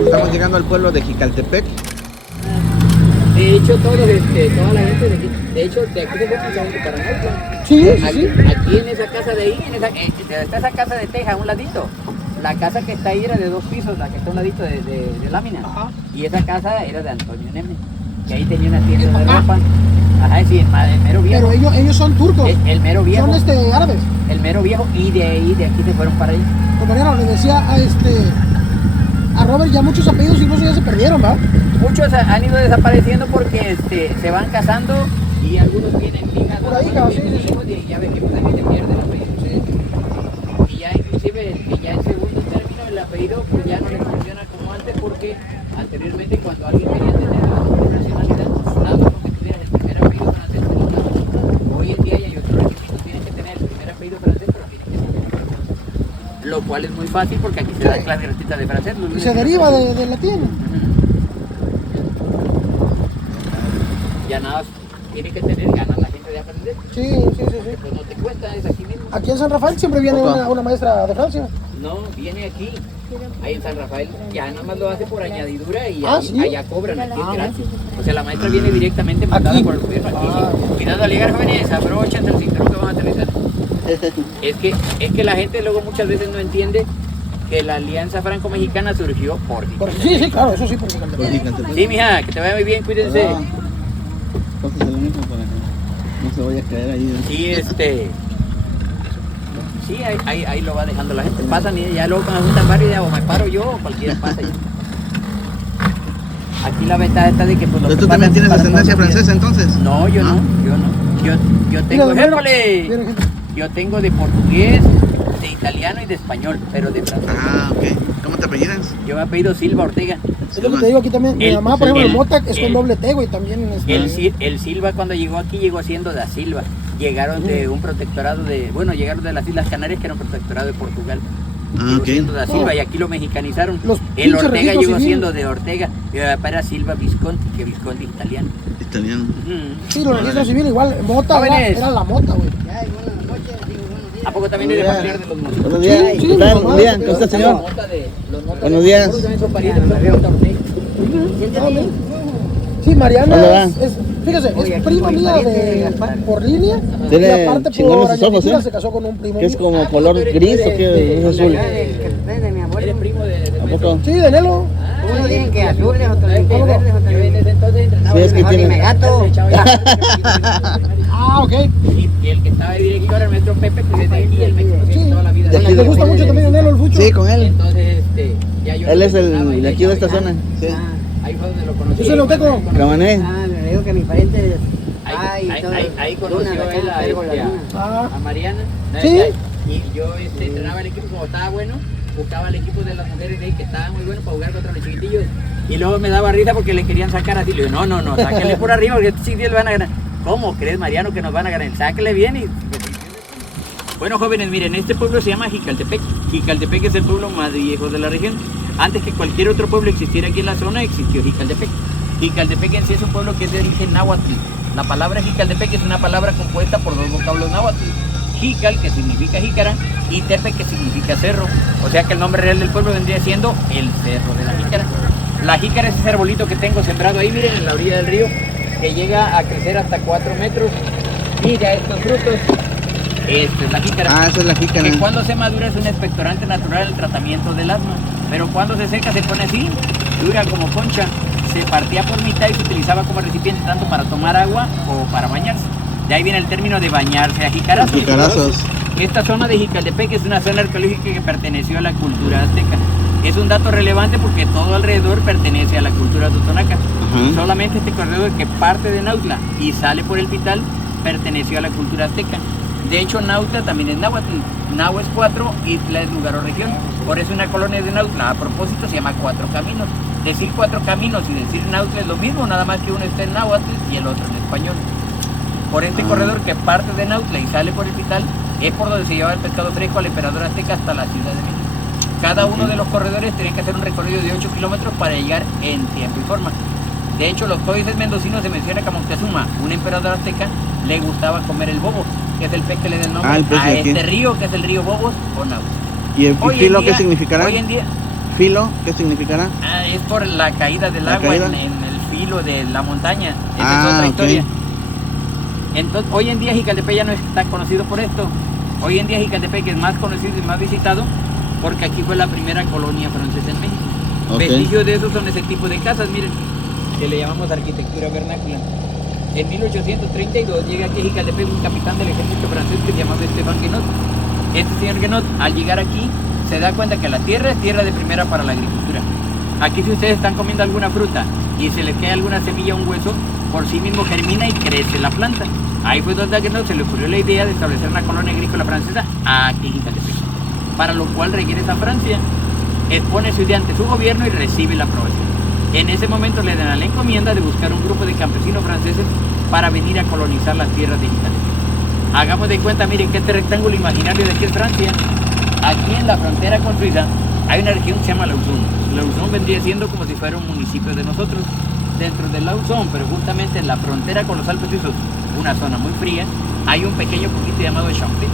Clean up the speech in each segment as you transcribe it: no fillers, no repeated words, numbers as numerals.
Estamos llegando al pueblo de Jicaltepec. De hecho, toda la gente de aquí, de hecho, de aquí se fue mucha gente para Nautla. Sí, Aquí en esa casa de ahí, está esa casa de teja a un ladito. La casa que está ahí era de 2 pisos, la que está a un ladito de lámina. Ajá. Y esa casa era de Antonio Neme, que ahí tenía una tienda de ropa. Ajá, sí, el mero viejo. Pero ellos son turcos. El mero viejo. Son árabes. El mero viejo, y de ahí, de aquí se fueron para ahí. Compañero, le decía a Robert, ya muchos apellidos incluso ya se perdieron, ¿va? Muchos han ido desapareciendo porque se van casando y algunos tienen hijas. Por ahí, claro, sí. Y ya ven que pues ahí se pierde el apellido. Sí. Y ya inclusive ya en segundo término el apellido pues ya no le funciona como antes, porque anteriormente cuando alguien quería tener la nacionalidad, nada más porque tuvieras el primer apellido francés, pero no. Hoy en día ya hay otros requisitos, tienes que tener el primer apellido francés, pero tienes que tener el francés. Lo cual es muy fácil porque aquí se da clase gratuita de francés. Y se deriva del latín. Ya nada, tiene que tener ganas la gente de aprender. Sí. Pues no te cuesta, es aquí mismo. Aquí en San Rafael siempre viene una maestra de Francia. No, viene aquí. Ahí en San Rafael ya nada más lo hace por añadidura y ¿sí? allá cobran, aquí es gratis. O sea, la maestra viene directamente mandada Aquí. por el gobierno aquí. Cuidado al llegar, jóvenes, abróchense el cinturón que van a aterrizar. Es que la gente luego muchas veces no entiende que la alianza franco-mexicana surgió por Sí, claro, eso sí, porque Sí, mija, que te vaya muy bien, cuídense. Entonces es lo mismo para que no se vaya a caer ahí. Sí, sí, ahí lo va dejando la gente. Pasan y ya luego cuando juntan varios, ya o me paro yo o cualquiera pasa ya. Aquí la ventaja está de que pues ¿Pero tú también tienes descendencia francesa entonces? No, yo no. Yo tengo, yo tengo de portugués, de italiano y de español, pero de francés. Ah, ok. ¿Cómo te apellidas? Yo me apellido Silva Ortega. es lo que te digo aquí también. Mi mamá, por ejemplo, el Mota es con doble T, güey, también. El Silva cuando llegó aquí llegó siendo da Silva. Llegaron de un protectorado llegaron de las Islas Canarias, que era un protectorado de Portugal. Llegó siendo da Silva y aquí lo mexicanizaron. El Ortega llegó siendo de Ortega. Y para Silva Visconti, que Visconti es italiano. Italiano. Sí, los registros civiles igual. Mota era la Mota, güey. ¿A poco también es de familiar de los motos? Buenos días. ¿Qué tal? Buenos días. ¿Cómo está, señor? Buenos días. Sí, Mariana fíjese, es prima mía por línea. Tiene y aparte chingones por sus ojos, añadidura se casó con un primo ¿Que es mío. como color gris o qué? ¿Es azul? ¿Eres primo de ¿A poco? Sí, de Nelo. Uno dicen que azules, otros dicen que verdes, otros dicen Sí, es que tiene... gato. Ok. Y el que estaba de director, el maestro Pepe, que desde aquí el México Sí. toda la vida. ¿Te gusta mucho también Nelo el fucho? Sí, con él. Entonces, ya yo Él es el de aquí de esta zona. Sí. Ahí fue donde lo conocí. Yo soy loteco. Camané. Me digo que mi pariente Ahí conoció él a Mariana. Sí. Y yo entrenaba el equipo, como estaba bueno, buscaba el equipo de las mujeres de ahí que estaban muy buenos para jugar contra los chiquitillos. Y luego me daba risa porque le querían sacar así. Le digo, no, sáquenle por arriba porque estos chiquitillos le van a ganar. ¿Cómo crees, Mariano, que nos van a ganar? Sáquenle bien y... Bueno, jóvenes, miren, este pueblo se llama Jicaltepec. Jicaltepec es el pueblo más viejo de la región. Antes que cualquier otro pueblo existiera aquí en la zona, existió Jicaltepec. Jicaltepec en sí es un pueblo que es de origen náhuatl. La palabra Jicaltepec es una palabra compuesta por 2 vocablos náhuatl. Jical, que significa jícara, y Tepe, que significa cerro. O sea que el nombre real del pueblo vendría siendo el Cerro de la Jícara. La jícara es ese arbolito que tengo sembrado ahí, miren, en la orilla del río, que llega a crecer hasta 4 metros. Mira estos frutos. Esta es la jícara. Ah, esa es la jícara. Que cuando se madura es un expectorante natural del tratamiento del asma. Pero cuando se seca se pone así, dura como concha. Se partía por mitad y se utilizaba como recipiente tanto para tomar agua o para bañarse. De ahí viene el término de bañarse a jicarazos. Jicarazos. Esta zona de Jicaltepec es una zona arqueológica que perteneció a la cultura azteca. Es un dato relevante porque todo alrededor pertenece a la cultura totonaca. Solamente este corredor que parte de Nautla y sale por el Pital perteneció a la cultura azteca. De hecho, Nautla también es náhuatl. Nahua es 4, Itla es lugar o región. Por eso una colonia de Nautla, a propósito, se llama 4 Caminos. Decir 4 Caminos y decir Nautla es lo mismo, nada más que uno está en náhuatl y el otro en español. Por este corredor que parte de Nautla y sale por el Pital, es por donde se llevaba el pescado fresco al emperador azteca hasta la Ciudad de México. Cada uno de los corredores tenía que hacer un recorrido de 8 kilómetros para llegar en tiempo y forma. De hecho, los códices mendocinos se menciona que a Moctezuma, un emperador azteca, le gustaba comer el bobo, que es el pez que le da el nombre a este río, que es el río Bobos o Nautla. ¿Y el filo qué significará? Hoy en día, ¿Filo qué significará? es por la caída del agua caída? en el filo de la montaña. Esa Ah, es otra ok. historia. Entonces, hoy en día Jicaltepec ya no está conocido por esto. Hoy en día Jicaltepec es más conocido y más visitado porque aquí fue la primera colonia francesa en México. Ok. Vestigios de eso son ese tipo de casas, miren, que le llamamos arquitectura vernácula. En 1832 llega aquí a Jicaltepec un capitán del ejército francés que se llamaba Esteban Guenot. Este señor Guenot, al llegar aquí, se da cuenta que la tierra es tierra de primera para la agricultura. Aquí si ustedes están comiendo alguna fruta y se les cae alguna semilla o un hueso, por sí mismo germina y crece la planta. Ahí fue donde a Guenot se le ocurrió la idea de establecer una colonia agrícola francesa aquí en Jicaltepec. Para lo cual regresa a Francia, expone su idea ante su gobierno y recibe la aprobación. En ese momento le dan la encomienda de buscar un grupo de campesinos franceses para venir a colonizar las tierras de Jicaltepec. Hagamos de cuenta, miren que este rectángulo imaginario de aquí es Francia. Aquí en la frontera con Suiza hay una región que se llama Lausón. Lausón vendría siendo como si fuera un municipio de nosotros. Dentro de Lausón, pero justamente en la frontera con los Alpes suizos, una zona muy fría, hay un pequeño pueblito llamado Champlit.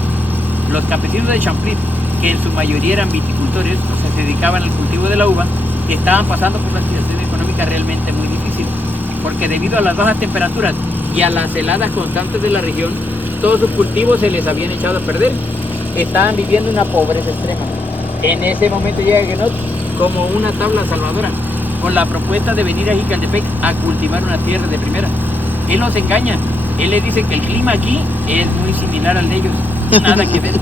Los campesinos de Champlit, que en su mayoría eran viticultores, o sea, se dedicaban al cultivo de la uva, estaban pasando por una situación económica realmente muy difícil, porque debido a las bajas temperaturas y a las heladas constantes de la región, todos sus cultivos se les habían echado a perder. Estaban viviendo una pobreza extrema. En ese momento llega Guenot como una tabla salvadora, con la propuesta de venir a Jicaltepec a cultivar una tierra de primera. Él nos engaña, él le dice que el clima aquí es muy similar al de ellos, nada que ver.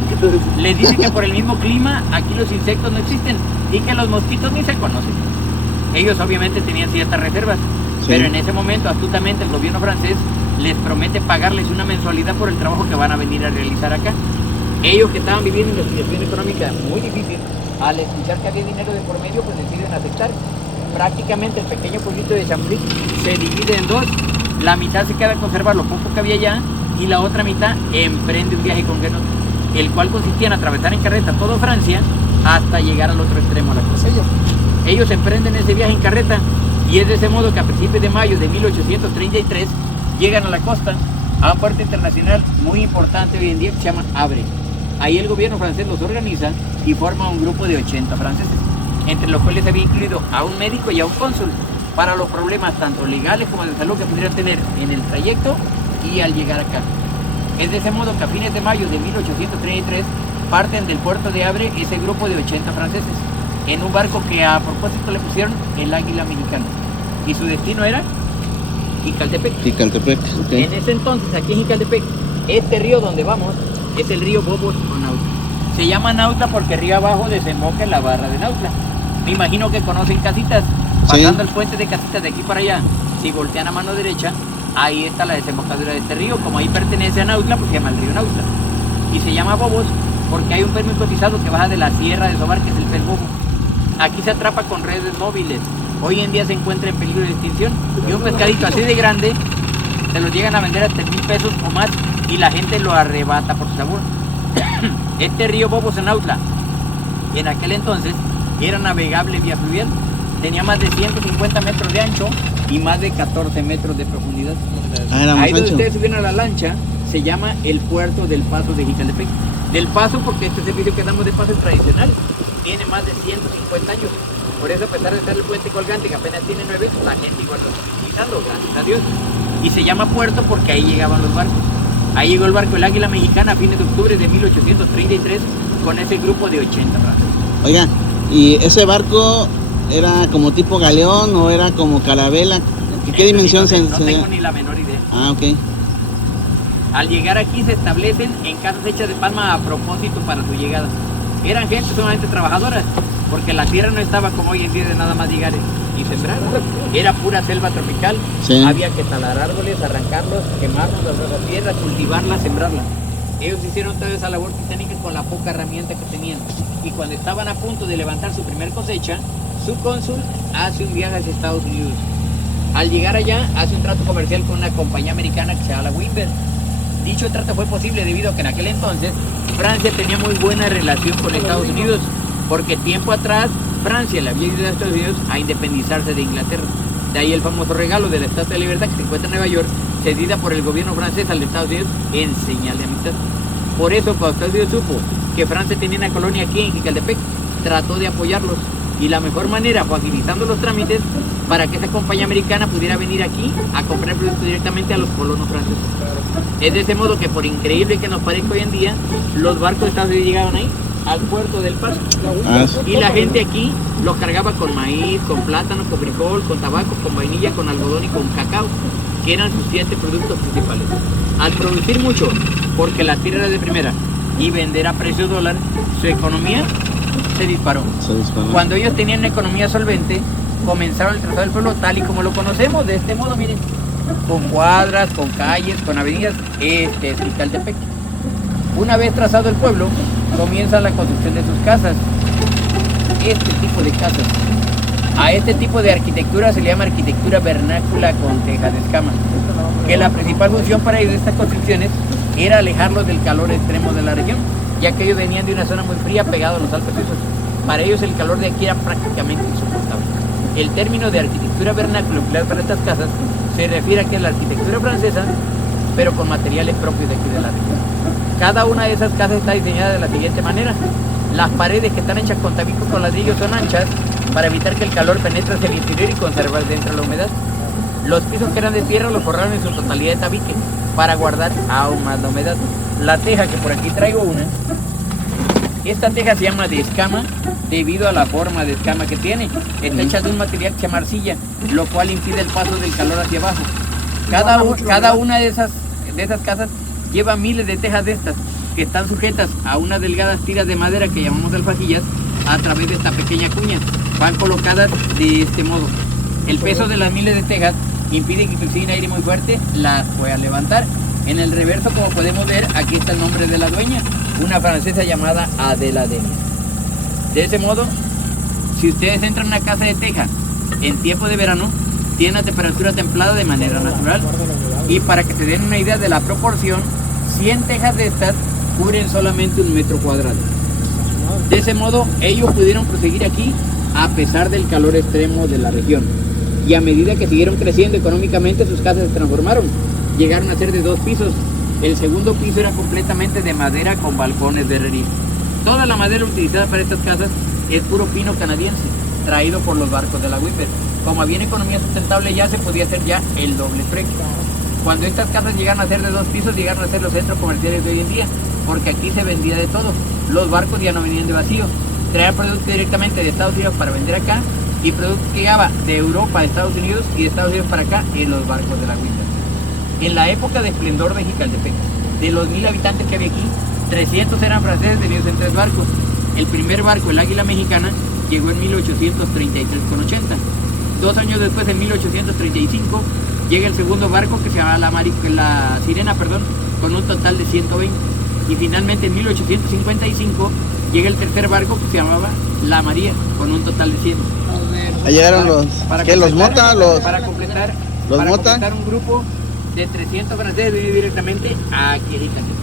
Les dice que por el mismo clima aquí los insectos no existen y que los mosquitos ni se conocen. Ellos obviamente tenían ciertas reservas, Sí. pero en ese momento astutamente el gobierno francés les promete pagarles una mensualidad por el trabajo que van a venir a realizar acá. Ellos que estaban viviendo una situación económica muy difícil, al escuchar que había dinero de por medio, pues deciden aceptar. Prácticamente el pequeño pueblito de Champlit se divide en dos. La mitad se queda a conservar lo poco que había allá y la otra mitad emprende un viaje con Guenot, el cual consistía en atravesar en carreta toda Francia hasta llegar al otro extremo, a la costa. Ellos emprenden ese viaje en carreta y es de ese modo que a principios de mayo de 1833 llegan a la costa, a un puerto internacional muy importante hoy en día que se llama Havre. Ahí el gobierno francés los organiza y forma un grupo de 80 franceses, entre los cuales había incluido a un médico y a un cónsul, para los problemas tanto legales como de salud que pudieran tener en el trayecto y al llegar acá. Es de ese modo que a fines de mayo de 1833 parten del puerto de Havre ese grupo de 80 franceses, en un barco que a propósito le pusieron el Águila Mexicana. Y su destino era Jicaltepec. Jicaltepec, ok. En ese entonces, aquí en Jicaltepec, este río donde vamos es el río Bobos o Nautla. Se llama Nautla porque río abajo desemboca en la barra de Nautla. Me imagino que conocen Casitas. Pasando el puente de Casitas de aquí para allá, si voltean a mano derecha, ahí está la desembocadura de este río. Como ahí pertenece a Nautla, pues se llama el río Nautla. Y se llama Bobos porque hay un pez muy cotizado que baja de la sierra de Sobar, que es el pez bobo. Aquí se atrapa con redes móviles. Hoy en día se encuentra en peligro de extinción. Y un pescadito así de grande se lo llegan a vender a 3,000 pesos o más y la gente lo arrebata por su sabor. Este río Bobos en Nautla, en aquel entonces, era navegable vía fluvial. Tenía más de 150 metros de ancho y más de 14 metros de profundidad. Ah, era más Ahí donde ancho. ustedes subieron a la lancha se llama el puerto del Paso de Jicaltepec. Del Paso porque este servicio que damos de paso es tradicional. Tiene más de 150 años. Por eso, a pesar de ser el puente colgante que apenas tiene 9, la gente igual lo está utilizando, gracias a Dios. Y se llama puerto porque ahí llegaban los barcos. Ahí llegó el barco El Águila Mexicana a fines de octubre de 1833 con ese grupo de 80 brazos. Oiga, ¿y ese barco era como tipo galeón o era como carabela? ¿Qué dimensión se...? No tengo ni la menor idea. Ah, ok. Al llegar aquí se establecen en casas hechas de palma a propósito para su llegada. Eran gente sumamente trabajadora, porque la tierra no estaba como hoy en día de nada más llegar y sembrar. Era pura selva tropical. Sí. Había que talar árboles, arrancarlos, quemarlos, la tierra, cultivarla, sembrarla. Ellos hicieron toda esa labor titánica con la poca herramienta que tenían. Y cuando estaban a punto de levantar su primer cosecha, su cónsul hace un viaje hacia Estados Unidos. Al llegar allá, hace un trato comercial con una compañía americana que se llama Wimber. Dicho trato fue posible debido a que en aquel entonces Francia tenía muy buena relación con Estados Unidos, porque tiempo atrás Francia le había ayudado a Estados Unidos a independizarse de Inglaterra. De ahí el famoso regalo de la Estatua de Libertad que se encuentra en Nueva York, cedida por el gobierno francés al de Estados Unidos en señal de amistad. Por eso, cuando Estados Unidos supo que Francia tenía una colonia aquí en Jicaltepec, trató de apoyarlos, Y la mejor manera fue agilizando los trámites para que esa compañía americana pudiera venir aquí a comprar el producto directamente a los colonos franceses. Es de ese modo que, por increíble que nos parezca hoy en día, los barcos de Estados Unidos llegaron ahí, al puerto del Paso. Y la gente aquí los cargaba con maíz, con plátano, con frijol, con tabaco, con vainilla, con algodón y con cacao, que eran sus 7 productos principales. Al producir mucho, porque la tierra era de primera, y vender a precio dólar, su economía se disparó. Cuando ellos tenían una economía solvente, comenzaron el trazado del pueblo tal y como lo conocemos, de este modo, miren, con cuadras, con calles, con avenidas. Este es Jicaltepec. Una vez trazado el pueblo, comienza la construcción de sus casas. Este tipo de casas. A este tipo de arquitectura se le llama arquitectura vernácula con tejas de escama, que la principal función para ellos de estas construcciones era alejarlos del calor extremo de la región, ya que ellos venían de una zona muy fría pegado a los Alpes suizos. Para ellos el calor de aquí era prácticamente insoportable. El término de arquitectura vernácula empleado para estas casas se refiere a que es la arquitectura francesa, pero con materiales propios de aquí de la región. Cada una de esas casas está diseñada de la siguiente manera. Las paredes, que están hechas con tabique con ladrillos, son anchas para evitar que el calor penetre hacia el interior y conservar dentro la humedad. Los pisos, que eran de tierra, los forraron en su totalidad de tabique para guardar aún más la humedad. La teja, que por aquí traigo una, esta teja se llama de escama debido a la forma de escama que tiene. Está hecha de un material que se llama arcilla, lo cual impide el paso del calor hacia abajo. Cada una de esas casas lleva miles de tejas de estas, que están sujetas a unas delgadas tiras de madera que llamamos alfajillas a través de esta pequeña cuña. Van colocadas de este modo. El peso de las miles de tejas impide que si un aire muy fuerte las pueda levantar. En el reverso, como podemos ver, aquí está el nombre de la dueña, una francesa llamada Adela Denis. De ese modo, si ustedes entran a una casa de teja en tiempo de verano, tiene una temperatura templada de manera natural. Y para que se den una idea de la proporción, 100 tejas de estas cubren solamente 1 metro cuadrado. De ese modo, ellos pudieron proseguir aquí a pesar del calor extremo de la región. Y a medida que siguieron creciendo económicamente, sus casas se transformaron. Llegaron a ser de 2 pisos. El segundo piso era completamente de madera con balcones de herrería. Toda la madera utilizada para estas casas es puro pino canadiense, traído por los barcos de la Whipper. Como había una economía sustentable, ya se podía hacer ya el doble precio. Cuando estas casas llegaron a ser de 2 pisos, llegaron a ser los centros comerciales de hoy en día, porque aquí se vendía de todo. Los barcos ya no venían de vacío, traían productos directamente de Estados Unidos para vender acá, y productos que llegaban de Europa a Estados Unidos y de Estados Unidos para acá en los barcos de la Whipper. En la época de esplendor de Jicaltepec, de los 1000 habitantes que había aquí, 300 eran franceses divididos en 3 barcos. El primer barco, el Águila Mexicana, llegó en 1833 con 80. 2 años después, en 1835, llega el segundo barco, que se llama la Sirena, con un total de 120. Y finalmente en 1855 llega el tercer barco, que se llamaba La María, con un total de 100. Ahí llegaron los Mota, para completar un grupo de 300 franceses vividos directamente aquí en Jicaltepec.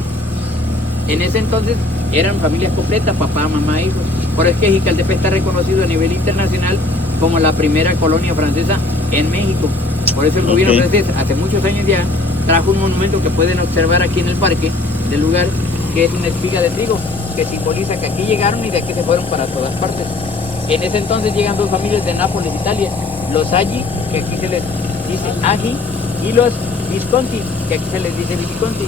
En ese entonces eran familias completas, papá, mamá, hijos. Por eso es que Jicaltepec está reconocido a nivel internacional como la primera colonia francesa en México. Por eso el gobierno francés, hace muchos años ya, trajo un monumento que pueden observar aquí en el parque del lugar, que es una espiga de trigo, que simboliza que aquí llegaron y de aquí se fueron para todas partes. En ese entonces llegan 2 familias de Nápoles, Italia, los Aggi, que aquí se les dice Aggi, y los Visconti, que aquí se les dice Visconti.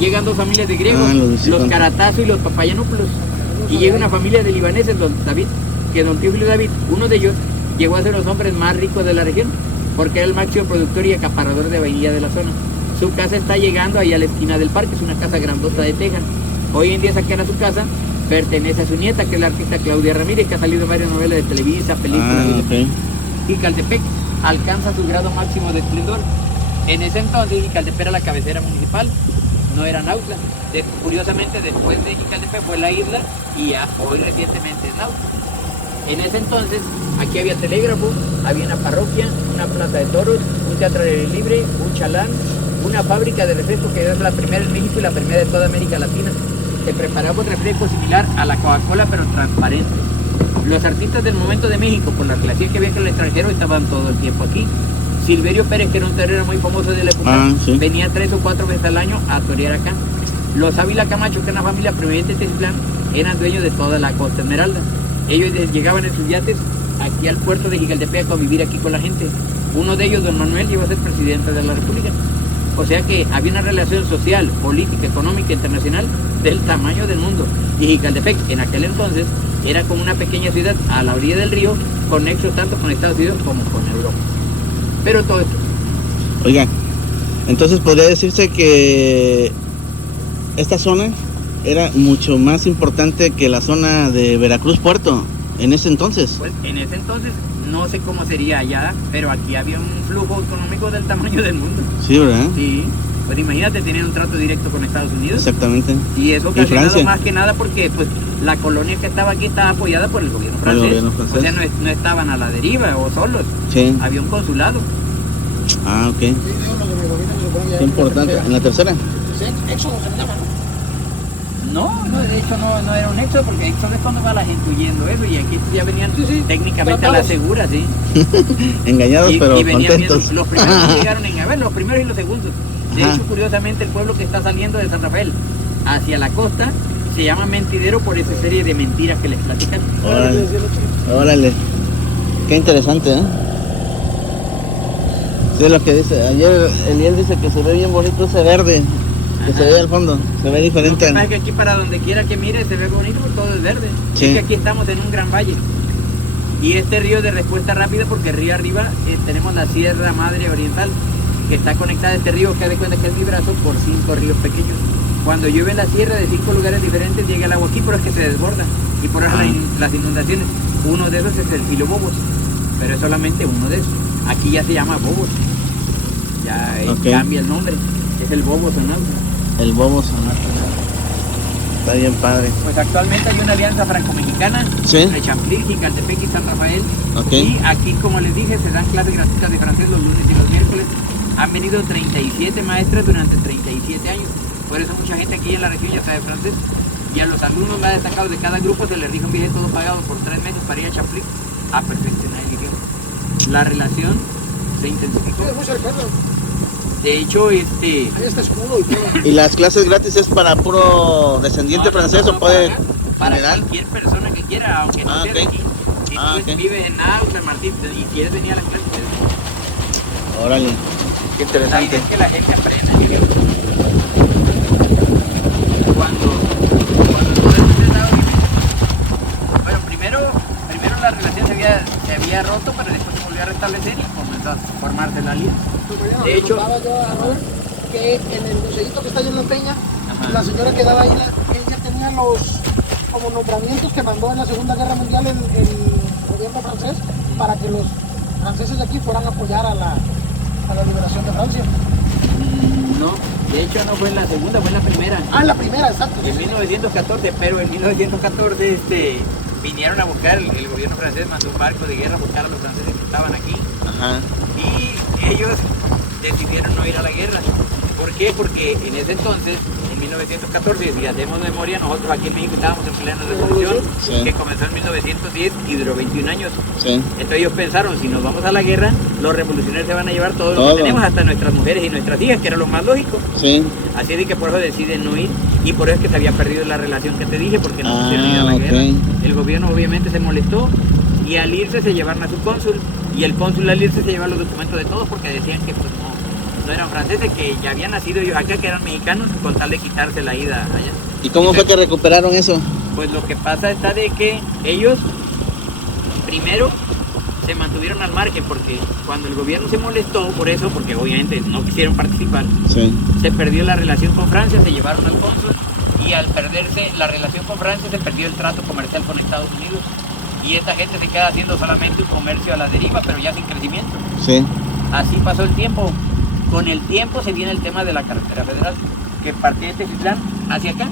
Llegan 2 familias de griegos, los Caratazo y los Papayanopoulos. Y llega una familia de libaneses, don Teófilo David, uno de ellos, llegó a ser los hombres más ricos de la región, porque era el máximo productor y acaparador de vainilla de la zona. Su casa está llegando ahí a la esquina del parque, es una casa grandota de teja. Hoy en día esa que era su casa pertenece a su nieta, que es la artista Claudia Ramírez, que ha salido en varias novelas de Televisa, películas. Jicaltepec alcanza su grado máximo de esplendor. En ese entonces Jicaltepec era la cabecera municipal, no era Nautla. Curiosamente, después de Jicaltepec fue la isla y ya hoy recientemente es Nautla. En ese entonces aquí había telégrafo, había una parroquia, una plaza de toros, un teatro al aire libre, un chalán, una fábrica de refrescos que es la primera en México y la primera de toda América Latina. Se preparaba un refresco similar a la Coca-Cola, pero transparente. Los artistas del momento de México, por la relación que había con el extranjero, estaban todo el tiempo aquí. Silverio Pérez, que era un torero muy famoso de la época, venía 3 o 4 veces al año a torear acá. Los Ávila Camacho, que era una familia proveniente de Teciutlán, eran dueños de toda la Costa Esmeralda. Ellos llegaban en sus yates aquí al puerto de Jicaltepec a convivir aquí con la gente. Uno de ellos, don Manuel, llegó a ser presidente de la República. O sea que había una relación social, política, económica, internacional del tamaño del mundo. Y Jicaltepec en aquel entonces era como una pequeña ciudad a la orilla del río, con nexo tanto con Estados Unidos como con Europa. Pero todo esto. Oiga, entonces podría decirse que esta zona era mucho más importante que la zona de Veracruz Puerto en ese entonces. Pues en ese entonces no sé cómo sería allá, pero aquí había un flujo económico del tamaño del mundo. Sí, ¿verdad? Sí, pues imagínate tener un trato directo con Estados Unidos. Exactamente. Y eso ¿Y ocasionado Francia? más que nada porque pues la colonia que estaba aquí estaba apoyada por el gobierno Por el francés. gobierno francés. O sea, no estaban a la deriva o solos. Sí. Había un consulado. Ah, ok. Sí, digo, lo que me gobierna se supone que Qué importante. ¿En la tercera? Sí, éxodo se llama, ¿no? No, de hecho no era un éxodo, porque éxodo es cuando va la gente huyendo eso, y aquí ya venían Sí, técnicamente a la tratados. segura, sí. Engañados, pero venían contentos. viendo, los primeros que llegaron a ver, los primeros y los segundos. De Ajá. hecho, curiosamente, el pueblo que está saliendo de San Rafael hacia la costa se llama Mentidero por esa serie de mentiras que les platican. Órale. Órale. Qué interesante, ¿eh? Sí, lo que dice. Ayer Eliel dice que se ve bien bonito ese verde que se ve al fondo. Se ve Lo diferente. que pasa es que aquí para donde quiera que mire se ve bonito, porque todo es verde. Sí. Es que aquí estamos en un gran valle. Y este río de respuesta rápida, porque río arriba tenemos la Sierra Madre Oriental, que está conectada a este río, que de cuenta que es mi brazo, por 5 ríos pequeños. Cuando llueve en la sierra de 5 lugares diferentes llega el agua aquí, pero es que se desborda. Y por eso las inundaciones. Uno de esos es el Filo Bobos, pero es solamente uno de esos. Aquí ya se llama Bobos. Ya Ok. cambia el nombre. Es el Bobos o no. El bobo sonata. Está bien padre. Pues actualmente hay una alianza franco-mexicana Sí. entre Champlic, Jicaltepec y San Rafael. Ok. Y aquí, como les dije, se dan clases gratuitas de francés los lunes y los miércoles. Han venido 37 maestras durante 37 años. Por eso mucha gente aquí en la región ya sabe francés. Y a los alumnos más destacados de cada grupo se les rige un viaje todo pagado por 3 meses para ir a Champlic a perfeccionar el idioma. La relación se intensificó. Sí, es muy cercano. De hecho, Ahí está escudo y todo. ¿Y las clases gratis es para puro descendiente francés o puede para general? cualquier persona que quiera, aunque no Ah, sea de ok. aquí. Si Ah, tú ok. vives en Auxerre, Martín, y quieres venir a las clases, Órale. Qué la idea interesante. es que la gente aprenda el idioma. Cuando todo esto se daba, bueno, primero la relación se había roto, pero después se volvió a restablecer y comenzó a formarse la alianza. Pues mañana De le hecho- contaba yo a Robert que en el museito que está allá en la peña, Ajá. la señora que daba ahí, ella tenía los como nombramientos que mandó en la Segunda Guerra Mundial el gobierno francés para que los franceses de aquí fueran a apoyar a la liberación de Francia. No, de hecho no fue en la segunda, fue en la primera. Ah, en la primera, exacto. En 1914, pero en 1914 vinieron a buscar, el gobierno francés mandó un barco de guerra a buscar a los franceses que estaban aquí. Ajá. Y ellos decidieron no ir a la guerra. ¿Por qué? Porque en ese entonces, en 1914, si hacemos memoria, nosotros aquí en México estábamos en plena revolución, Sí. que comenzó en 1910 y duró 21 años. Sí. Entonces ellos pensaron, si nos vamos a la guerra, los revolucionarios se van a llevar todo lo Todo. que tenemos, hasta nuestras mujeres y nuestras hijas, que era lo más lógico. Sí. Así es de que por eso deciden no ir, y por eso es que se había perdido la relación que te dije, porque no quisieron ir a la ok. guerra. El gobierno obviamente se molestó, y al irse se llevaron a su cónsul, y el cónsul al irse se lleva los documentos de todos, porque decían que pues no eran franceses, que ya habían nacido ellos acá, que eran mexicanos, con tal de quitarse la ida allá. ¿Y cómo fue que recuperaron eso? Pues lo que pasa está de que ellos primero se mantuvieron al margen, porque cuando el gobierno se molestó por eso, porque obviamente no quisieron participar, Sí. se perdió la relación con Francia, se llevaron al cónsul, y al perderse la relación con Francia se perdió el trato comercial con Estados Unidos, y esta gente se queda haciendo solamente un comercio a la deriva, pero ya sin crecimiento. Sí. Así pasó el tiempo. Con el tiempo se viene el tema de la carretera federal, que partía de Teciutlán hacia acá.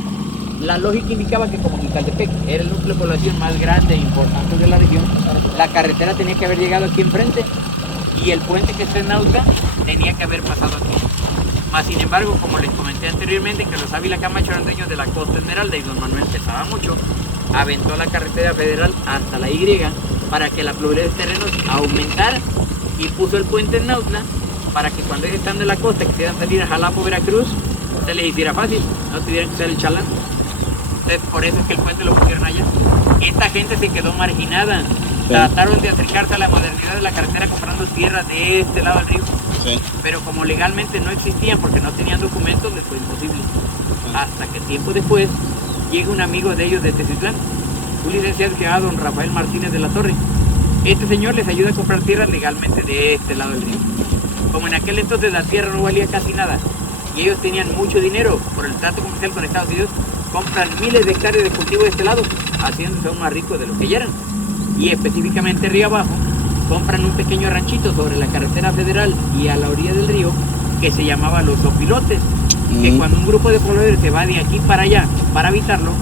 La lógica indicaba que como Jicaltepec era el núcleo de población más grande e importante de la región, la carretera tenía que haber llegado aquí enfrente, y el puente que está en Nautla tenía que haber pasado aquí. Mas sin embargo, como les comenté anteriormente, que los Ávila Camacho eran dueños de la Costa Esmeralda y don Manuel pesaba mucho, aventó la carretera federal hasta la Y para que la pluralidad de terrenos aumentara, y puso el puente en Nautla para que cuando ellos están de la costa quisieran salir a Jalapa, Veracruz, se les hiciera fácil, no tuvieran que usar el chalán. Entonces Entonces, por eso es que el puente lo pusieron allá. Esta gente se quedó marginada. Trataron de acercarse a la modernidad de la carretera comprando tierras de este lado del río. Sí. Pero como legalmente no existían porque no tenían documentos, les fue imposible. Hasta que tiempo después llega un amigo de ellos de Teciutlán, un licenciado que se llama don Rafael Martínez de la Torre. Este señor les ayuda a comprar tierras legalmente de este lado del río. Como en aquel entonces la tierra no valía casi nada y ellos tenían mucho dinero por el trato comercial con Estados Unidos, compran miles de hectáreas de cultivo de este lado, haciéndose aún más ricos de lo que ya eran. Y específicamente río abajo, compran un pequeño ranchito sobre la carretera federal y a la orilla del río que se llamaba Los Opilotes, que cuando un grupo de pobladores se va de aquí para allá para habitarlo,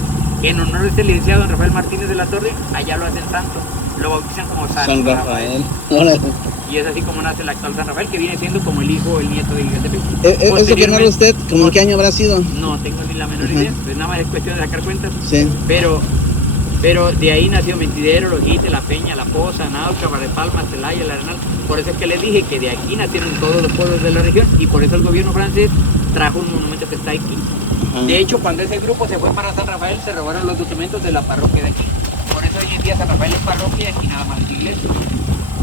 en honor de este licenciado don Rafael Martínez de la Torre, allá lo hacen santo, lo bautizan como San Rafael. Y es así como nace el actual San Rafael, que viene siendo como el hijo o el nieto de Iguatepec. ¿Eso que narra usted, como en qué año habrá sido? No tengo ni la menor idea, pues nada más es cuestión de sacar cuentas. Sí. Pero de ahí nació Mentidero, Lojite, La Peña, La Poza, Nauca, Barrepalma, Celaya, El Arenal. Por eso es que les dije que de aquí nacieron todos los pueblos de la región y por eso el gobierno francés trajo un monumento que está aquí. De hecho, cuando ese grupo se fue para San Rafael, se robaron los documentos de la parroquia de aquí. Por eso hoy en día San Rafael es parroquia y aquí nada más iglesia.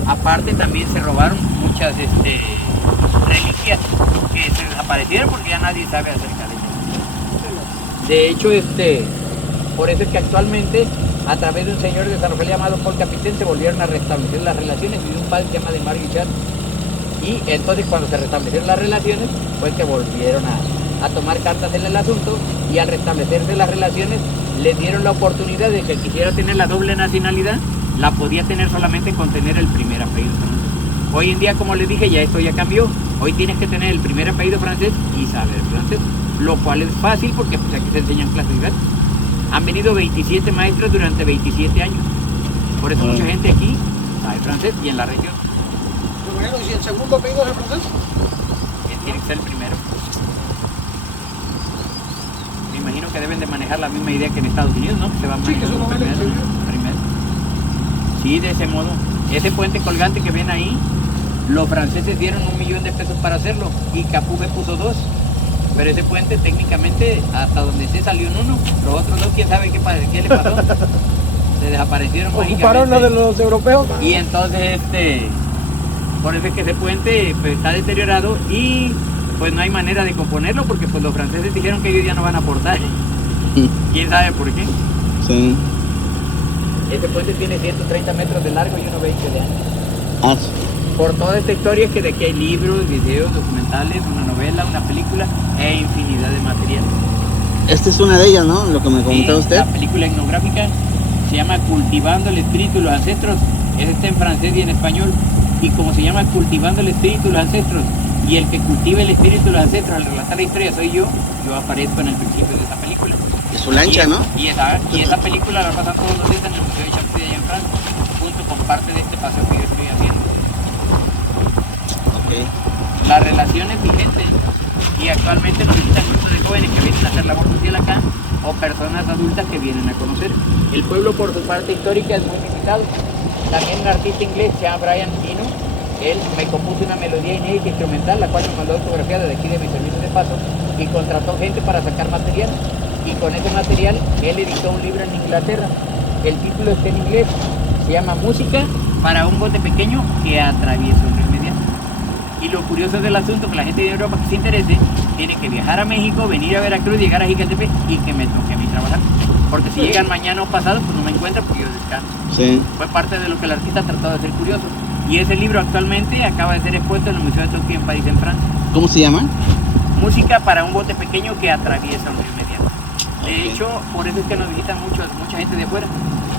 Aparte también se robaron muchas reliquias que se desaparecieron porque ya nadie sabe acerca de ellas. De hecho, por eso es que actualmente, a través de un señor de San Rafael llamado Paul Capitán, se volvieron a restablecer las relaciones y de un padre que se llama de Mario Chat. Y entonces cuando se restablecieron las relaciones, fue que volvieron a tomar cartas en el asunto y al restablecerse las relaciones les dieron la oportunidad de que quisiera tener la doble nacionalidad, la podía tener solamente con tener el primer apellido francés. Hoy en día, como les dije, ya esto ya cambió. Hoy tienes que tener el primer apellido francés y saber francés, lo cual es fácil porque pues aquí se enseñan clases gratis. Han venido 27 maestros durante 27 años. Por eso mucha gente aquí sabe francés y en la región. Bueno, ¿y si el segundo apellido es el francés? Tiene que ser el primero. Me imagino que deben de manejar la misma idea que en Estados Unidos, ¿no? Se va a manejar primero. Sí, de ese modo. Ese puente colgante que ven ahí, los franceses dieron $1 millón de pesos para hacerlo y Capube puso 2. Pero ese puente técnicamente hasta donde se salió en uno, los otros dos quién sabe qué le pasó. Se desaparecieron mágicamente. Ocuparon los de los europeos. Y entonces por eso es que ese puente pues, está deteriorado y pues no hay manera de componerlo porque pues los franceses dijeron que ellos ya no van a aportar. ¿Quién sabe por qué? Sí. Ese puente tiene 130 metros de largo y 1,20 de ancho. Ah. Por toda esta historia es que de aquí hay libros, videos, documentales, una novela, una película e infinidad de material. Esta es una de ellas, ¿no? Lo que me comentó usted. La película etnográfica se llama Cultivando el Espíritu de los Ancestros. Está en francés y en español. Y como se llama Cultivando el Espíritu de los Ancestros, y el que cultiva el espíritu de los ancestros al relatar la historia soy yo aparezco en el principio de esa película. Es su lancha, ¿no? Y esa película la pasan todos los días en el Museo de Champy allá en Francia, junto con parte de este paseo que yo estoy haciendo. Okay. La relación es vigente y actualmente nos visitan grupos de jóvenes que vienen a hacer labor social acá o personas adultas que vienen a conocer. El pueblo por su parte histórica es muy visitado. También un artista inglés se llama Brian Eno. Él me compuso una melodía inédita instrumental, la cual me mandó autografiada de aquí de mi servicio de paso y contrató gente para sacar material. Y con ese material él editó un libro en Inglaterra. El título está en inglés, se llama Música para un bote pequeño que atraviesa un río mediano. Y lo curioso del asunto, que la gente de Europa que se interese, tiene que viajar a México, venir a Veracruz, llegar a Jiquiltepec y que me toque a mí trabajar. Porque si llegan mañana o pasado, pues no me encuentran porque yo descanso. Sí. Fue parte de lo que el artista trató de hacer curioso. Y ese libro actualmente acaba de ser expuesto en el Museo de Tokio en París, en Francia. ¿Cómo se llama? Música para un bote pequeño que atraviesa un río mediano. De hecho, por eso es que nos visitan mucha gente de afuera.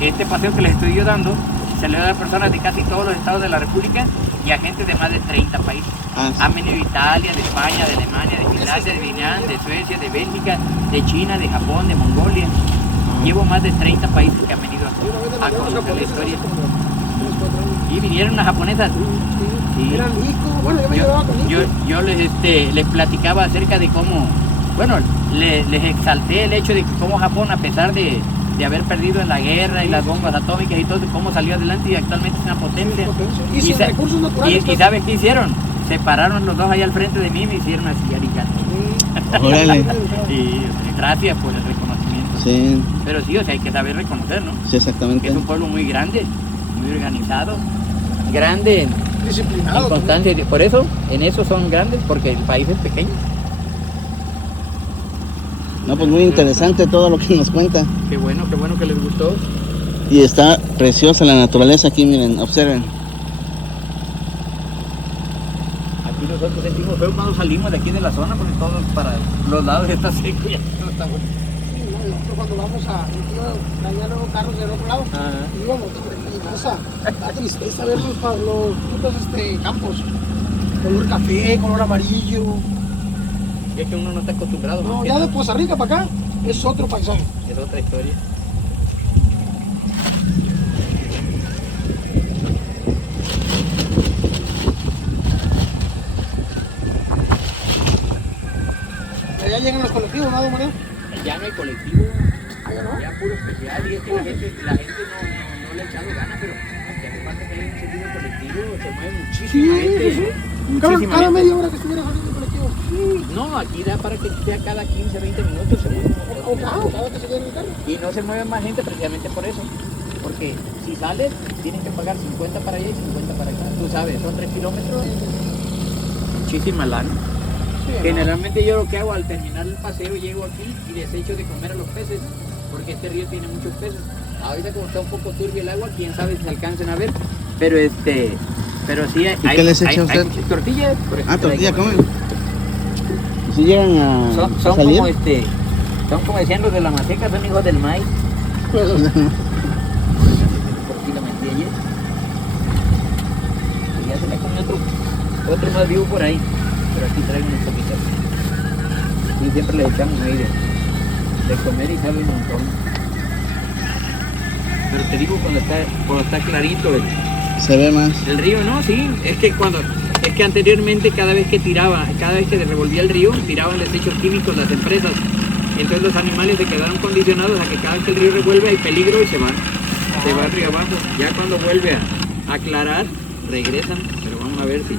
Este paseo que les estoy yo dando se le da a personas de casi todos los estados de la República y a gente de más de 30 países. Han venido de Italia, de España, de Alemania, de Finlandia, de Vietnam, de Suecia, de Bélgica, de China, de Japón, de Mongolia. Llevo más de 30 países que han venido a conocer la historia. Y vinieron unas japonesas. Sí. Eran ricos, bueno, yo me llevaba con ellos. Yo les platicaba acerca de cómo, bueno, les exalté el hecho de que cómo Japón, a pesar de haber perdido en la guerra y las bombas atómicas y todo, cómo salió adelante y actualmente es una potencia. Y sin recursos naturales. ¿Y sabes qué hicieron? Se pararon los dos ahí al frente de mí y me hicieron así, arigato. Órale. Y gracias por el reconocimiento. Sí. Pero sí, o sea, hay que saber reconocer, ¿no? Sí, exactamente. Es un pueblo muy grande, muy organizado, grande en Disciplinado. constancia. Por eso, en eso son grandes, porque el país es pequeño. No, pues muy interesante todo lo que nos cuenta. Qué bueno que les gustó. Y está preciosa la naturaleza aquí, miren, observen. Aquí nosotros sentimos feo cuando salimos de aquí de la zona, porque todo para los lados está seco y aquí no está bueno. Sí, no, y nosotros cuando vamos a traía luego carros del otro lado, íbamos y pasa, da tristeza ver los campos, color café, color amarillo. Y es que uno no está acostumbrado. No, ¿no? ya de Poza Rica para acá es otro paisaje. Es otra historia. Allá llegan los colectivos, ¿no, María? Ya no hay colectivo, Allá no. ya puro especial, y es que la gente no le ha echado ganas, pero aquí hace falta que haya un servicio colectivo, se mueve muchísima gente. Muchísima Cada gente. media hora que estuviera saliendo el colectivo. No, aquí da para que sea cada 15, 20 minutos se mueve. Cada que se viene el carro. Y no se mueve más gente precisamente por eso. Porque si sales, tienes que pagar 50 para allá y 50 para acá. Tú sabes, son 3 kilómetros. Muchísima lana. Sí, Generalmente yo lo que hago al terminar el paseo, llego aquí y desecho de comer a los peces, porque este río tiene muchos peces. Ahorita como está un poco turbio el agua, quién sabe si se alcancen a ver. Pero sí hay, ¿Y qué les echa usted? hay tortillas, por ejemplo. Ah, tortilla, hay que comen. comer. Si llegan a Son salir. como decían los de la maseca, son hijos del maíz. Por aquí la metí ayer. Y ya se le come otro más vivo por ahí. Pero aquí traigo unos poquitos. Y siempre le echamos ahí de comer y sabe un montón. Pero te digo cuando está clarito Se ve más. el río, ¿no? Sí, es que anteriormente cada vez que se revolvía el río, tiraban desechos químicos las empresas. Entonces los animales se quedaron condicionados a que cada vez que el río revuelve hay peligro y se van. Se va río abajo. Ya cuando vuelve a aclarar, regresan. Pero vamos a ver si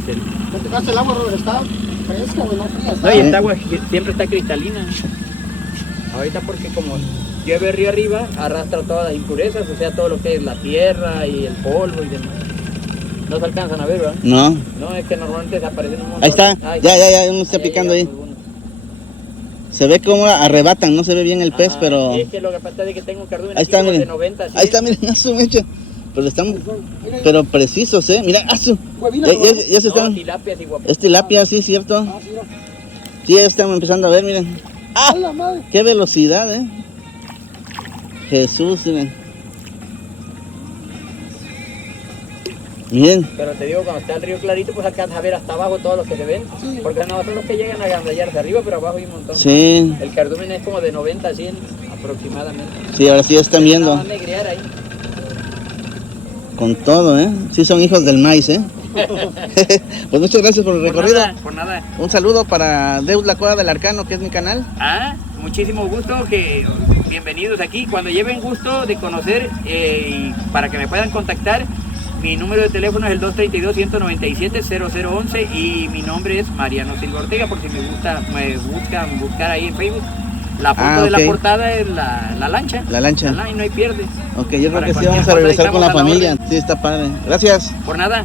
se... ¿No te das el agua, Robert? Está fresca, güey, no fría. No, y esta agua siempre está cristalina. Ahorita porque como llueve río arriba, arrastra todas las impurezas, o sea, todo lo que es la tierra y el polvo y demás. No se alcanzan a ver, ¿verdad? No. No, es que normalmente desaparecen un montón. Ahí está. Ahí Ya, uno está picando ahí. llegamos algunos. Se ve como arrebatan, no se ve bien el pez, Ajá, pero. y es que lo que pasa es que tengo un cardumen Ahí está, aquí como miren. de 90, Ahí está, miren, a su mecha. Pero están, pero precisos, Mira, a su. Ya se están. Tilapias y guapos. Es tilapia, sí, cierto. Ah, sí, no. Sí, ya estamos empezando a ver, miren. ¡Ah! ¡A la madre! ¡Qué velocidad, Jesús, miren. Miren. Pero te digo, cuando está el río clarito, pues alcanzas a ver hasta abajo todos los que se ven. Sí. Porque no son los que llegan a gandallarse arriba, pero abajo hay un montón. Sí, El cardumen es como de 90 a 100 aproximadamente. sí, ahora sí ya están Nada viendo. más negrear ahí. Con todo, Sí son hijos del maíz, Pues muchas gracias por el recorrido. Por nada. Un saludo para Deus la Cueva del Arcano, que es mi canal. Muchísimo gusto, bienvenidos aquí. Cuando lleven gusto de conocer y para que me puedan contactar, mi número de teléfono es el 232-197-0011 y mi nombre es Mariano Silva Ortega, por si me buscan buscar ahí en Facebook. La foto de la portada es la lancha. La lancha. Y no hay pierde. Ok, yo creo Para que sí cualquier vamos a cosa, regresar ahí con la estamos a la familia. Sí, está padre. Gracias. Por nada.